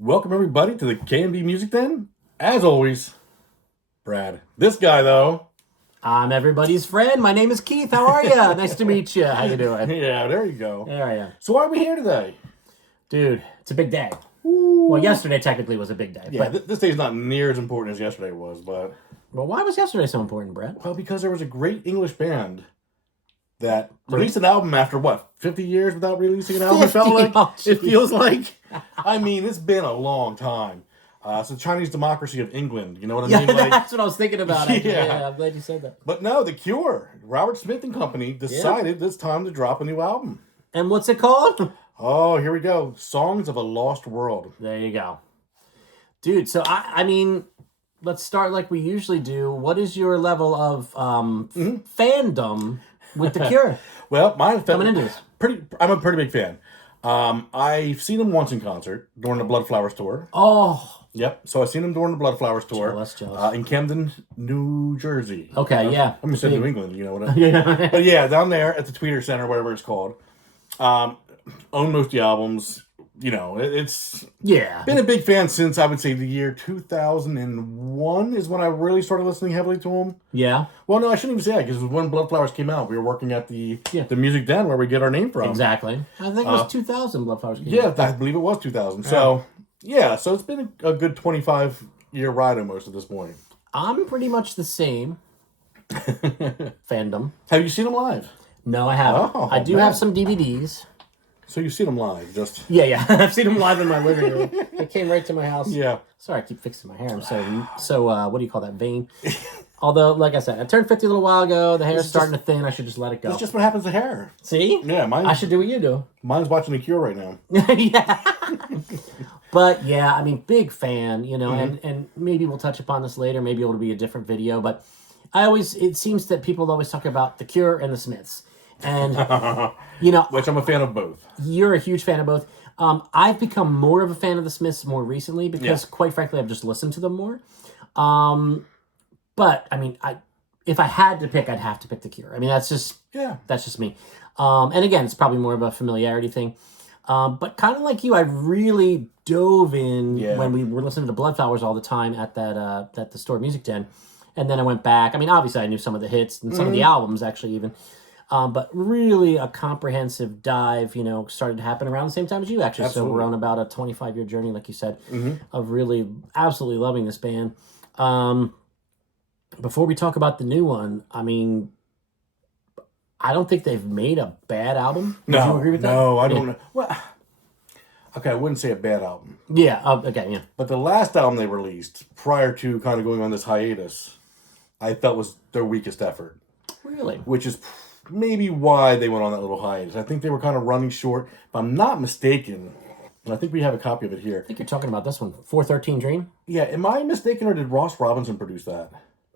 Welcome everybody to the K&B Music Den. As always, Brad. This guy though. I'm everybody's friend. My name is Keith. How are you? Nice to meet you. How you doing? Yeah, there you go. There I am. So why are we here today? Dude, it's a big day. Ooh. Well, yesterday technically was a big day. Yeah, But, this day's not near as important as yesterday was, but... well, why was yesterday so important, Brett? Well, because there was a great English band that released an album after, what, 50 years without releasing an album? It feels like. I mean, it's been a long time. It's the Chinese democracy of England. You know what I mean? Yeah, that's what I was thinking about. Yeah, I'm glad you said that. But no, The Cure, Robert Smith and Company decided it's time to drop a new album. And what's it called? Oh, here we go. Songs of a Lost World. There you go. Dude, so I mean, let's start like we usually do. What is your level of fandom with The Cure? Well, coming into this. I'm a pretty big fan. I've seen them once in concert during the Blood Flowers tour. Oh. Yep. So I've seen them during the Blood Flowers tour. Jealous. In Camden, New Jersey. Okay, yeah. I'm going to say New England, you know what I mean? But yeah, down there at the Tweeter Center, whatever it's called. Own most of the albums. You know, it's been a big fan since, I would say, the year 2001 is when I really started listening heavily to them. Yeah. Well, no, I shouldn't even say that, because when Blood Flowers came out, we were working at the Music Den where we get our name from. Exactly. I think it was 2000 Blood Flowers came out. Yeah, I believe it was 2000. So, so it's been a good 25-year ride almost at this point. I'm pretty much the same. Fandom. Have you seen them live? No, I haven't. Oh, I do have some DVDs. So you've seen them live, just... Yeah. I've seen them live in my living room. They came right to my house. Yeah. Sorry, I keep fixing my hair. I'm so what do you call that, vain? Although, like I said, I turned 50 a little while ago. The hair's starting to thin. I should just let it go. That's just what happens to hair. See? Yeah, I should do what you do. Mine's watching The Cure right now. Yeah. But, yeah, I mean, big fan, you know, and maybe we'll touch upon this later. Maybe it'll be a different video. But it seems that people always talk about The Cure and the Smiths. And, you know... Which I'm a fan of both. You're a huge fan of both. I've become more of a fan of the Smiths more recently because, quite frankly, I've just listened to them more. But, I mean, if I had to pick, I'd have to pick The Cure. I mean, that's just me. And again, it's probably more of a familiarity thing. But kind of like you, I really dove in when we were listening to Blood Flowers all the time at the store Music Den. And then I went back. I mean, obviously, I knew some of the hits and some of the albums, actually, even. But really a comprehensive dive, you know, started to happen around the same time as you, actually. Absolutely. So we're on about a 25-year journey, like you said, of really absolutely loving this band. Before we talk about the new one, I mean, I don't think they've made a bad album. Would you agree with that? No, I don't know. Well, okay, I wouldn't say a bad album. Yeah, okay, yeah. But the last album they released, prior to kind of going on this hiatus, I felt was their weakest effort. Really? Which is maybe why they went on that little hiatus. I think they were kind of running short. If I'm not mistaken, and I think we have a copy of it here. I think you're talking about this one, 413 Dream? Yeah, am I mistaken, or did Ross Robinson produce that?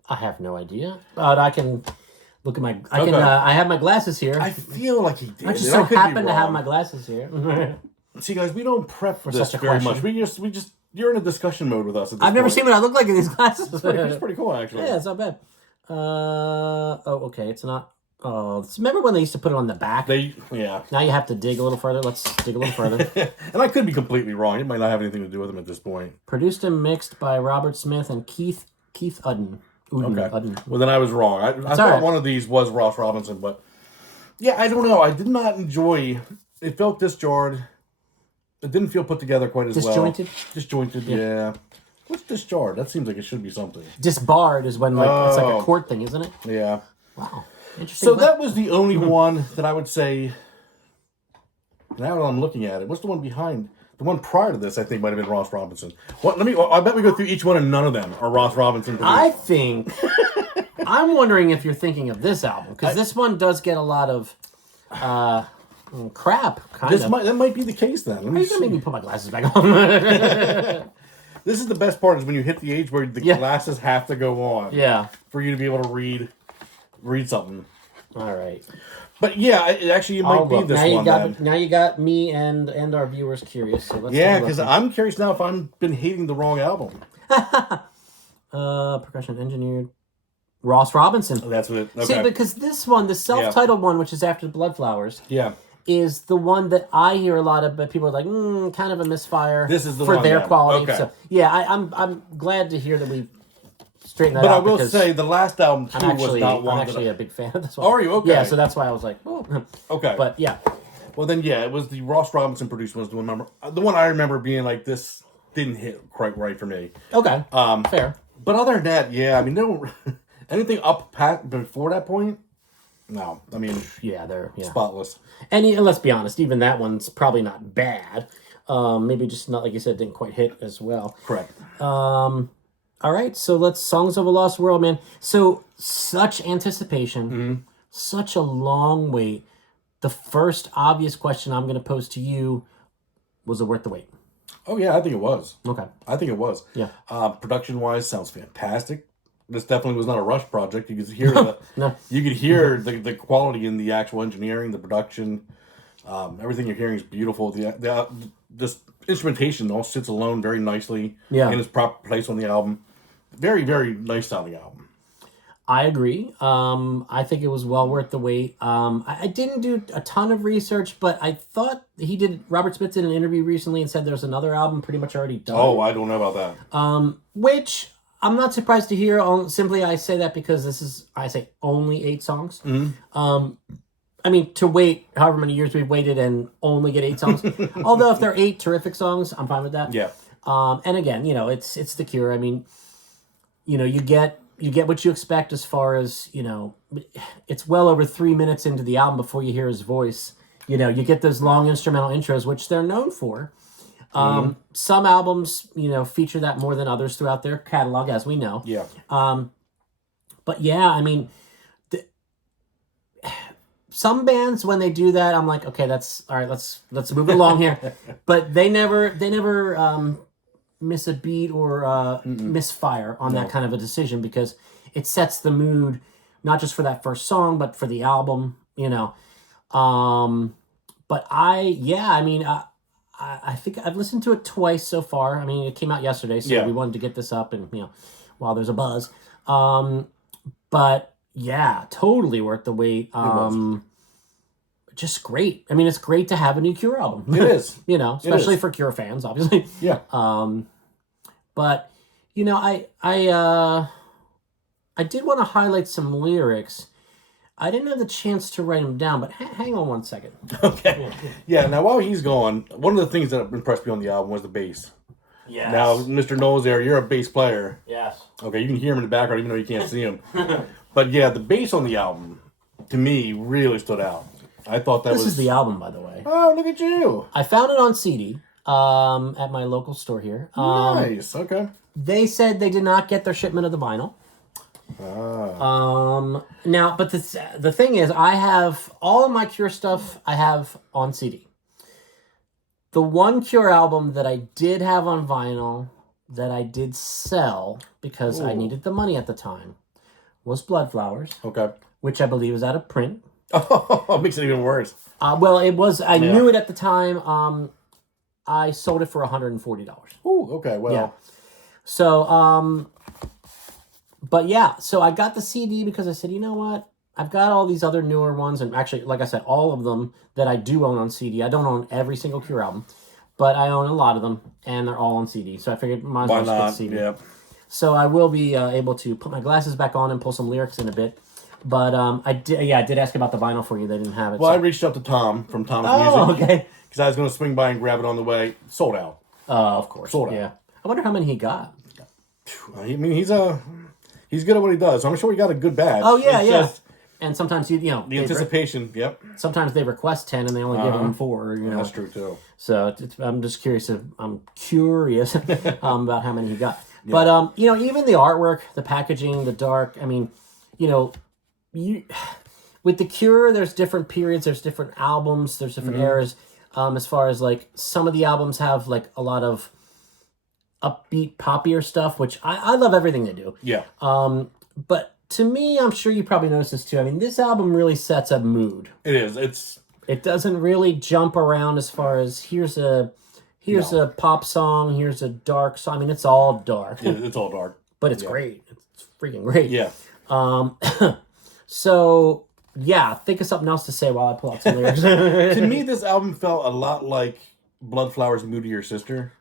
I have no idea. But I can look at my... I have my glasses here. I feel like he did. I just so happen to have my glasses here. See, guys, we don't prep for this very much. We just you're in a discussion mode with us at this I've never seen what I look like in these glasses. It's pretty cool, actually. Yeah, it's not bad. Okay, it's not... Oh, remember when they used to put it on the back? Now you have to dig a little further. Let's dig a little further. And I could be completely wrong. It might not have anything to do with them at this point. Produced and mixed by Robert Smith and Keith Udden. Okay. Well, then I was wrong. I thought one of these was Ross Robinson, but yeah, I don't know. I did not enjoy. It felt disjarred. It didn't feel put together quite as well. Disjointed. Yeah. What's disjarred? That seems like it should be something. Disbarred is when it's like a court thing, isn't it? Yeah. Wow. Interesting. So that was the only one that I would say. Now that I'm looking at it, what's the one behind? The one prior to this, I think, might have been Ross Robinson. I bet we go through each one, and none of them are Ross Robinson produced. I think. I'm wondering if you're thinking of this album, because this one does get a lot of crap. That might be the case then. Let me maybe put my glasses back on. This is the best part: is when you hit the age where the glasses have to go on. Yeah. For you to be able to read something. All right. But yeah, it might be this one. Now you got me and our viewers curious. So let's because I'm curious now if I've been hating the wrong album. Percussion engineered Ross Robinson. That's what. Okay. See, because this one, the self-titled one, which is after the Blood Flowers. Yeah. is the one that I hear a lot of, but people are like, kind of a misfire. This is the for one, their yeah. quality. Okay. So yeah, I'm glad to hear that we straightened that but out. But I will say the last album too was not one. I'm actually a big fan of this one. Oh, are you? Okay. Yeah, so that's why I was like, oh. Okay. But yeah. Well then, yeah, it was the Ross Robinson produced was the one I remember being like, this didn't hit quite right for me. Okay. Fair. But other than that, yeah, I mean, anything up before that point. No, I mean, yeah, they're spotless. And let's be honest, even that one's probably not bad. Maybe just not, like you said, didn't quite hit as well. Correct. All right, so let's Songs of a Lost World, man. So such anticipation, such a long wait. The first obvious question I'm going to pose to you, was it worth the wait? Oh yeah, I think it was. Okay, I think it was. Yeah. Production wise, sounds fantastic. This definitely was not a rush project. You could hear you could hear the quality in the actual engineering, the production, everything you're hearing is beautiful. This instrumentation all sits alone very nicely in its proper place on the album. Very, very nice sounding album. I agree. I think it was well worth the wait. I didn't do a ton of research, but I thought Robert Smith did an interview recently and said there's another album pretty much already done. Oh, I don't know about that. Which I'm not surprised to hear. Simply, I say that because I say only 8 songs. Mm-hmm. I mean, to wait however many years we've waited and only get 8 songs. Although if they're 8 terrific songs, I'm fine with that. Yeah. And again, it's The Cure. I mean, you get what you expect as far as, it's well over 3 minutes into the album before you hear his voice. You get those long instrumental intros, which they're known for. Some albums, feature that more than others throughout their catalog, as we know. Yeah. But yeah, I mean, some bands when they do that, I'm like, okay, that's all right. Let's move along here. But they never miss a beat or misfire on that kind of a decision, because it sets the mood, not just for that first song, but for the album. But I think I've listened to it twice so far. I mean, it came out yesterday, so we wanted to get this up and, while there's a buzz. But yeah, totally worth the wait. Just great. I mean, it's great to have a new Cure album. It is. Especially for Cure fans, obviously. Yeah. But, I did want to highlight some lyrics. I didn't have the chance to write them down, but hang on one second. Okay. Yeah, now while he's gone, one of the things that impressed me on the album was the bass. Yes. Now, Mr. Knowles there, you're a bass player. Yes. Okay, you can hear him in the background even though you can't see him. But yeah, the bass on the album, to me, really stood out. I thought This is the album, by the way. Oh, look at you. I found it on CD at my local store here. Nice, okay. They said they did not get their shipment of the vinyl. Now, but the thing is, I have all of my Cure stuff I have on CD. The one Cure album that I did have on vinyl that I did sell because I needed the money at the time was Blood Flowers. Okay. Which I believe is out of print. Oh, makes it even worse. Well, it was. I knew it at the time. I sold it for $140. Ooh, okay. Well. Yeah. So, but yeah, so I got the CD because I said, you know what? I've got all these other newer ones, and actually, like I said, all of them that I do own on CD. I don't own every single Cure album, but I own a lot of them, and they're all on CD. So I figured might as well just get the CD. Yeah. So I will be able to put my glasses back on and pull some lyrics in a bit. But I did ask about the vinyl for you. They didn't have it. Well, I reached out to Tom from Tom's Music. Oh, okay. Because I was going to swing by and grab it on the way. Sold out. Of course. Sold out. Yeah. I wonder how many he got. I mean, he's good at what he does. So I'm sure he got a good batch. Oh, yeah, Just, and sometimes, the anticipation, yep. Sometimes they request 10 and they only give them 4. That's true, too. So I'm just curious. I'm curious about how many he got. Yeah. But, even the artwork, the packaging, the dark, I mean, with The Cure, there's different periods, there's different albums, there's different eras. As far as, like, some of the albums have, like, a lot of upbeat, poppier stuff, which I love everything they do. Yeah. But to me, I'm sure you probably noticed this too. I mean, this album really sets a mood. It is. It doesn't really jump around as far as here's a pop song, here's a dark song. I mean, it's all dark. It's all dark. But it's great. It's freaking great. Yeah. So Yeah, think of something else to say while I pull out some lyrics. To me, this album felt a lot like Bloodflower's Moodier Sister.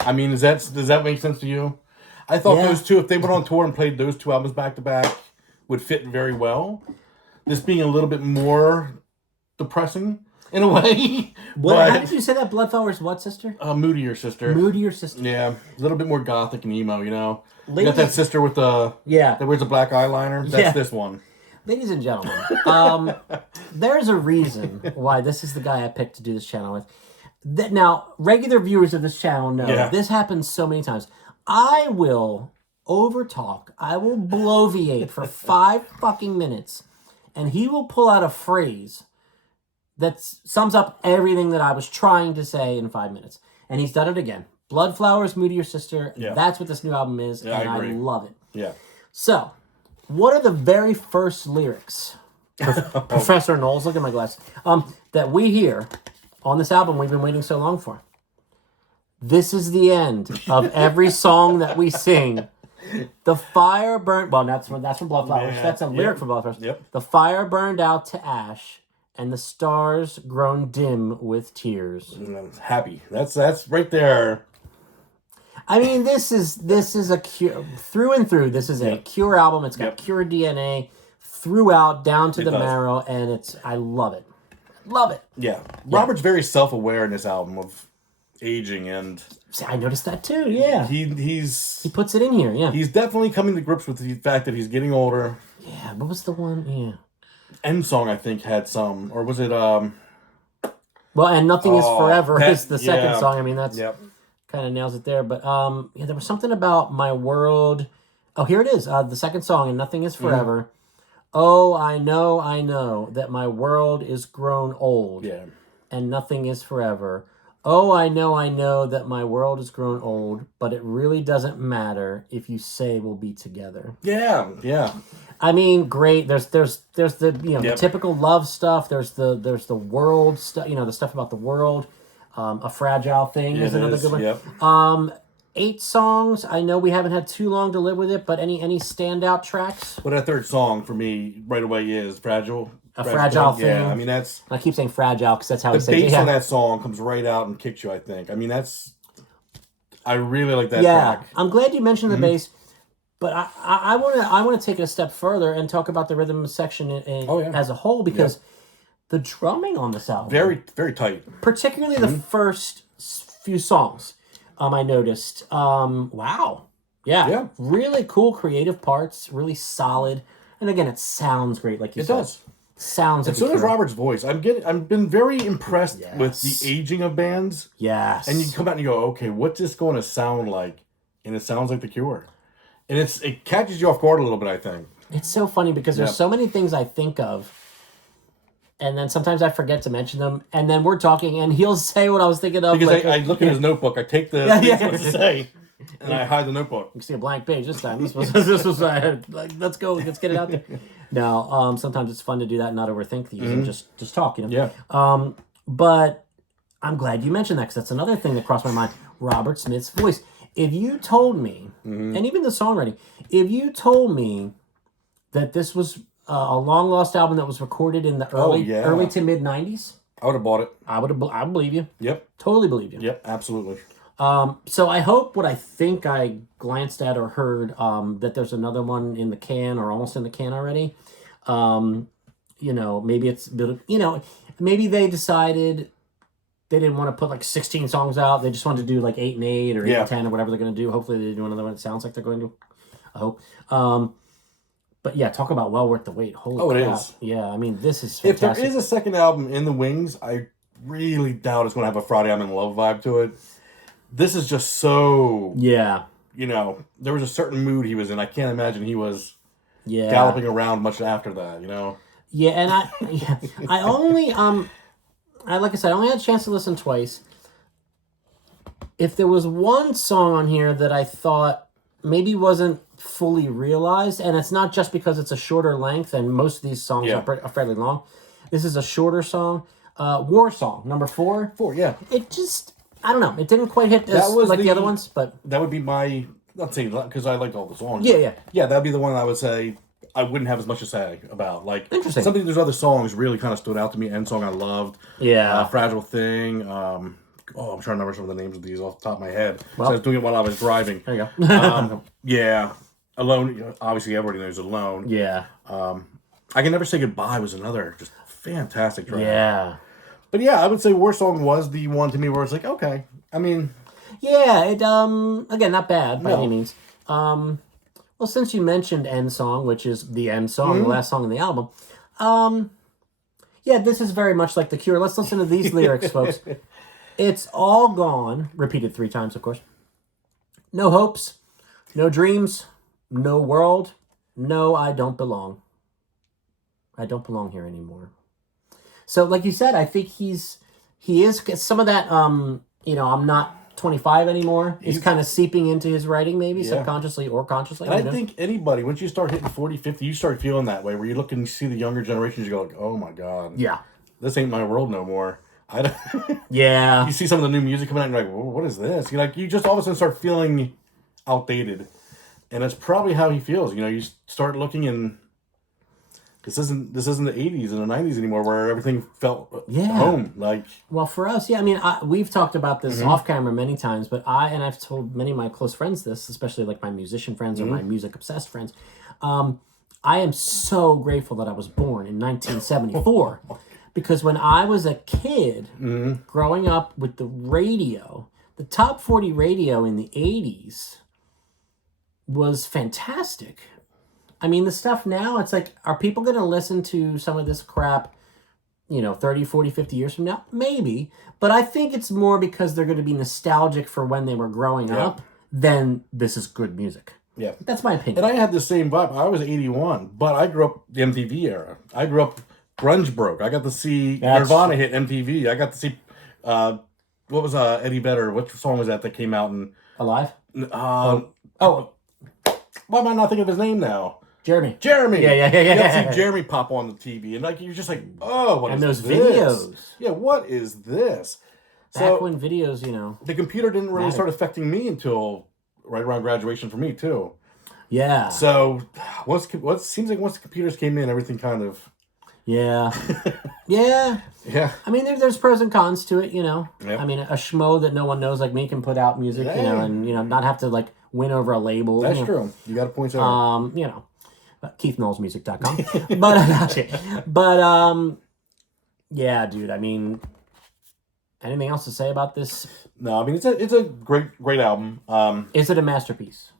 I mean, does that make sense to you? I thought those two, if they went on tour and played those two albums back to back, would fit very well. This being a little bit more depressing in a way. How did you say that? Bloodflower's what sister? Moodier Sister. Moodier Sister. Yeah, a little bit more gothic and emo, you know. You got that sister with that wears a black eyeliner. That's this one. Ladies and gentlemen, there's a reason why this is the guy I picked to do this channel with. Now, regular viewers of this channel know this happens so many times. I will overtalk. I will bloviate for 5 fucking minutes, and he will pull out a phrase that sums up everything that I was trying to say in 5 minutes. And he's done it again. Bloodflower's Moodier Sister. Yeah. That's what this new album is, and I love it. Yeah. So, what are the very first lyrics, Professor Knowles, look at my glasses, that we hear on this album we've been waiting so long for? This is the end of every song that we sing. The fire burned... Well, that's from Bloodflowers. Yeah, that's a lyric from Bloodflowers. Yep. The fire burned out to ash, and the stars grown dim with tears. Happy. That's right there. I mean, this is a Cure through and through. This is a Cure album. It's got Cure DNA throughout, down to the marrow, and I love it. Love it. Yeah. Robert's very self-aware in this album of aging, and I noticed that too. Yeah. He puts it in here. Yeah. He's definitely coming to grips with the fact that he's getting older. Yeah. What was the one? Yeah. End Song, I think, had some, or was it? Well, and Nothing Is Forever is the second song. I mean, that's kind of nails it there. But there was something about My World. Oh, here it is. The second song, and Nothing Is Forever. Mm-hmm. Oh, I know that my world is grown old. Yeah. And nothing is forever. Oh, I know that my world has grown old, but it really doesn't matter if you say we'll be together. Yeah, yeah. I mean, great. There's the the typical love stuff. There's the world stuff. The stuff about the world. A Fragile Thing is another good one. Yep. 8 songs. I know we haven't had too long to live with it, but any standout tracks? Well, that third song for me right away is Fragile. A Fragile Thing. Yeah, I mean that's. I keep saying fragile because that's how the bass on that song comes right out and kicks you. I think. I mean I really like that track. I'm glad you mentioned the bass, but I want to take it a step further and talk about the rhythm section as a whole because the drumming on this album very very tight, particularly the first few songs. I noticed. Wow. Yeah. Really cool creative parts. Really solid. And again, it sounds great, like you said. It does. Sounds. And so does Robert's voice. I've been very impressed with the aging of bands. Yes. And you come out and you go, okay, what's this going to sound like? And it sounds like The Cure. And it catches you off guard a little bit, I think. It's so funny because there's so many things I think of. And then sometimes I forget to mention them. And then we're talking, and he'll say what I was thinking of. Because I look at his notebook. I take the things to say, and I hide the notebook. You see a blank page this time. This was like, let's go. Let's get it out there. No, sometimes it's fun to do that and not overthink these and just talk, Yeah. But I'm glad you mentioned that because that's another thing that crossed my mind. Robert Smith's voice. If you told me, and even the songwriting, if you told me that this was a long lost album that was recorded in the early to mid 90s, I would have bought it. I would believe you. Yep. Totally believe you. Yep, absolutely. So I hope what I think I glanced at or heard, that there's another one in the can or almost in the can already. Maybe it's, maybe they decided they didn't want to put like 16 songs out. They just wanted to do like 8 and 8 or 8 and 10 or whatever they're going to do. Hopefully they do another one that sounds like they're going to. I hope. But yeah, talk about well worth the wait. Holy crap. It is. Yeah, I mean, this is fantastic. If there is a second album in the wings, I really doubt it's going to have a Friday I'm in Love vibe to it. This is just so... Yeah. There was a certain mood he was in. I can't imagine he was galloping around much after that, Yeah, and I only... like I said, I only had a chance to listen twice. If there was one song on here that I thought maybe wasn't fully realized, and it's not just because it's a shorter length, and most of these songs are fairly long. This is a shorter song. War Song, number 4. 4, yeah. It just, I don't know, it didn't quite hit like the other ones, but... That would be my, not saying because I liked all the songs. Yeah. Yeah, that would be the one I would say, I wouldn't have as much to say about. Like, interesting. Something there's other songs really kind of stood out to me. End song I loved. Yeah. Fragile Thing. I'm trying to remember some of the names of these off the top of my head. Well, so I was doing it while I was driving. There you go. Yeah. Alone. Obviously, everybody knows Alone. Yeah. I Can Never Say Goodbye was another just fantastic track. Yeah. But yeah, I would say War Song was the one to me where it's like, okay. I mean. Yeah. It again, not bad by any means. Well, since you mentioned End Song, which is the end song, the last song in the album, yeah, this is very much like The Cure. Let's listen to these lyrics, folks. It's all gone, repeated 3 times, of course. No hopes, no dreams, no world, no, I don't belong. I don't belong here anymore. So, like you said, I think he is some of that, I'm not 25 anymore. He's kind of seeping into his writing, maybe subconsciously or consciously. And I think anybody, once you start hitting 40, 50, you start feeling that way, where you look and you see the younger generations, you go like, oh my God. Yeah. This ain't my world no more. Yeah. You see some of the new music coming out and you're like, well, what is this? You just all of a sudden start feeling outdated. And that's probably how he feels. You start looking and this isn't the 80s and the 90s anymore where everything felt home. Well, for us, I mean, we've talked about this off camera many times, but I've told many of my close friends this, especially like my musician friends or my music obsessed friends. I am so grateful that I was born in 1974 because when I was a kid growing up with the radio, the top 40 radio in the 80s was fantastic. I mean, the stuff now, it's like, are people going to listen to some of this crap, 30, 40, 50 years from now? Maybe. But I think it's more because they're going to be nostalgic for when they were growing up than this is good music. Yeah. That's my opinion. And I had the same vibe. I was 81, but I grew up the MTV era. I grew up, grunge broke. I got to see Nirvana hit MTV. I got to see, what was Eddie Vedder? What song was that came out in? Alive? Why am I not thinking of his name now? Jeremy. Yeah. You have to see Jeremy pop on the TV, and you're just like, oh, what is this? And those videos. Yeah, what is this? Back when videos, the computer didn't really start affecting me until right around graduation for me too. Yeah. So, what seems like once the computers came in, everything kind of. Yeah. Yeah. I mean, there's pros and cons to it, Yep. I mean, a schmo that no one knows like me can put out music, and not have to win over a label. That's true. You got to point that out. KeithKnowlesmusic.com. but yeah, dude. I mean, anything else to say about this? No, I mean it's a great album. Is it a masterpiece?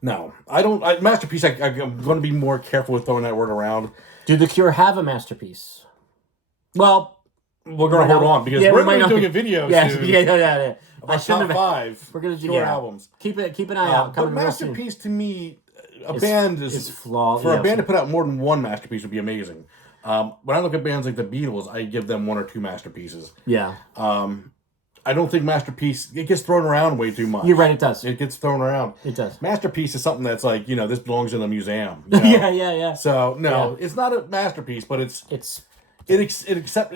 No, I don't. Masterpiece. I'm going to be more careful with throwing that word around. Do The Cure have a masterpiece? Well, we're going to hold on because we're going to be doing a video soon. Yeah. Of our top 5 we're going to do albums. Keep an eye out. But masterpiece to me. A band is flawed. For a band to put out more than one masterpiece would be amazing. When I look at bands like the Beatles, I give them 1 or 2 masterpieces. Yeah. I don't think masterpiece, it gets thrown around way too much. You're right, it does. It gets thrown around. It does. Masterpiece is something that's like, this belongs in a museum. Yeah. So, no, it's not a masterpiece, but it accept,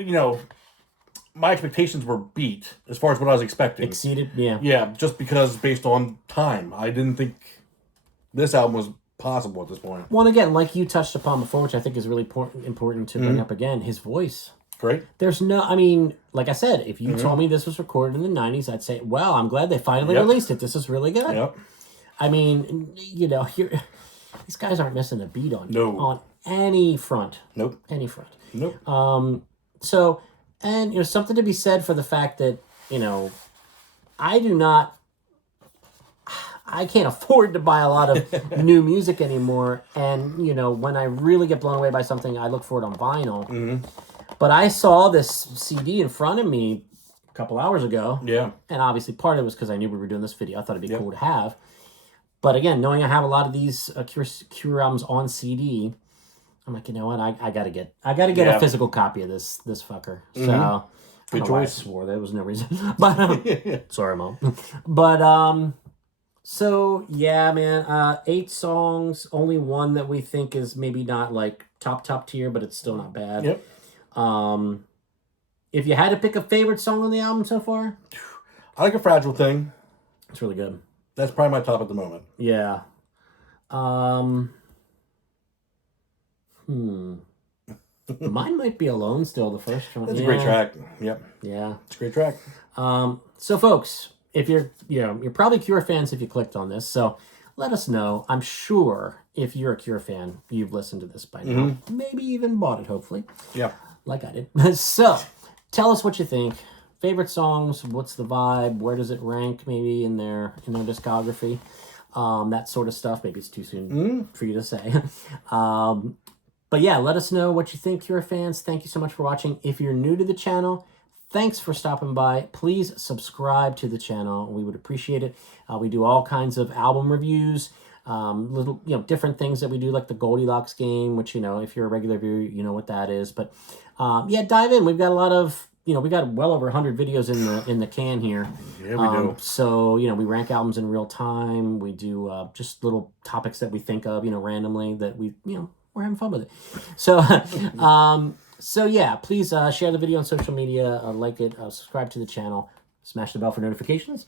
my expectations were beat as far as what I was expecting. Exceeded, yeah. Yeah, just because based on time. I didn't think this album was possible at this point. Well, and again, like you touched upon before, which I think is really important to bring up again, his voice. Great. Like I said, if you told me this was recorded in the 90s, I'd say, well, I'm glad they finally released it. This is really good. Yep. I mean, these guys aren't missing a beat on any front. Nope. Any front. Nope. So, and something to be said for the fact that, I can't afford to buy a lot of new music anymore. And, when I really get blown away by something, I look for it on vinyl. Mm-hmm. But I saw this CD in front of me a couple hours ago. Yeah. And obviously part of it was because I knew we were doing this video. I thought it'd be cool to have. But again, knowing I have a lot of these Cure albums on CD, I'm like, you know what? I gotta get a physical copy of this fucker. Mm-hmm. So good choice. I swore there was no reason. But sorry, Mom. But so yeah, man, 8 songs, only one that we think is maybe not like top tier, but it's still not bad. Yep. If you had to pick a favorite song on the album so far, I like A Fragile Thing. It's really good. That's probably my top at the moment. Yeah. Mine might be Alone still, the first one. That's a great track. Yep. Yeah. It's a great track. So folks, if you're probably Cure fans if you clicked on this, so let us know. I'm sure if you're a Cure fan, you've listened to this by now. Maybe even bought it, hopefully. Yeah. Like I did. So, tell us what you think. Favorite songs, what's the vibe, where does it rank maybe in their discography? That sort of stuff. Maybe it's too soon for you to say. But yeah, let us know what you think, Cure fans. Thank you so much for watching. If you're new to the channel, thanks for stopping by. Please subscribe to the channel. We would appreciate it. We do all kinds of album reviews, little different things that we do, like the Goldilocks game, which if you're a regular viewer, you know what that is. But yeah, dive in. We've got a lot of we got well over 100 videos in the can here. Yeah, we do. So we rank albums in real time. We do just little topics that we think of randomly that we we're having fun with it. So so yeah, please share the video on social media, like it, subscribe to the channel, smash the bell for notifications.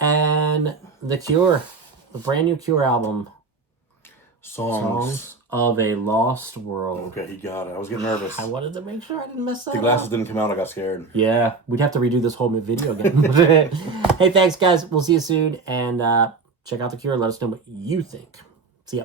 And The Cure, the brand new Cure album, Songs of a Lost World. Okay, he got it. I was getting nervous. I wanted to make sure I didn't mess that up. The glasses didn't come out. I got scared. Yeah, we'd have to redo this whole video again. Hey, thanks, guys. We'll see you soon. And check out The Cure. Let us know what you think. See ya.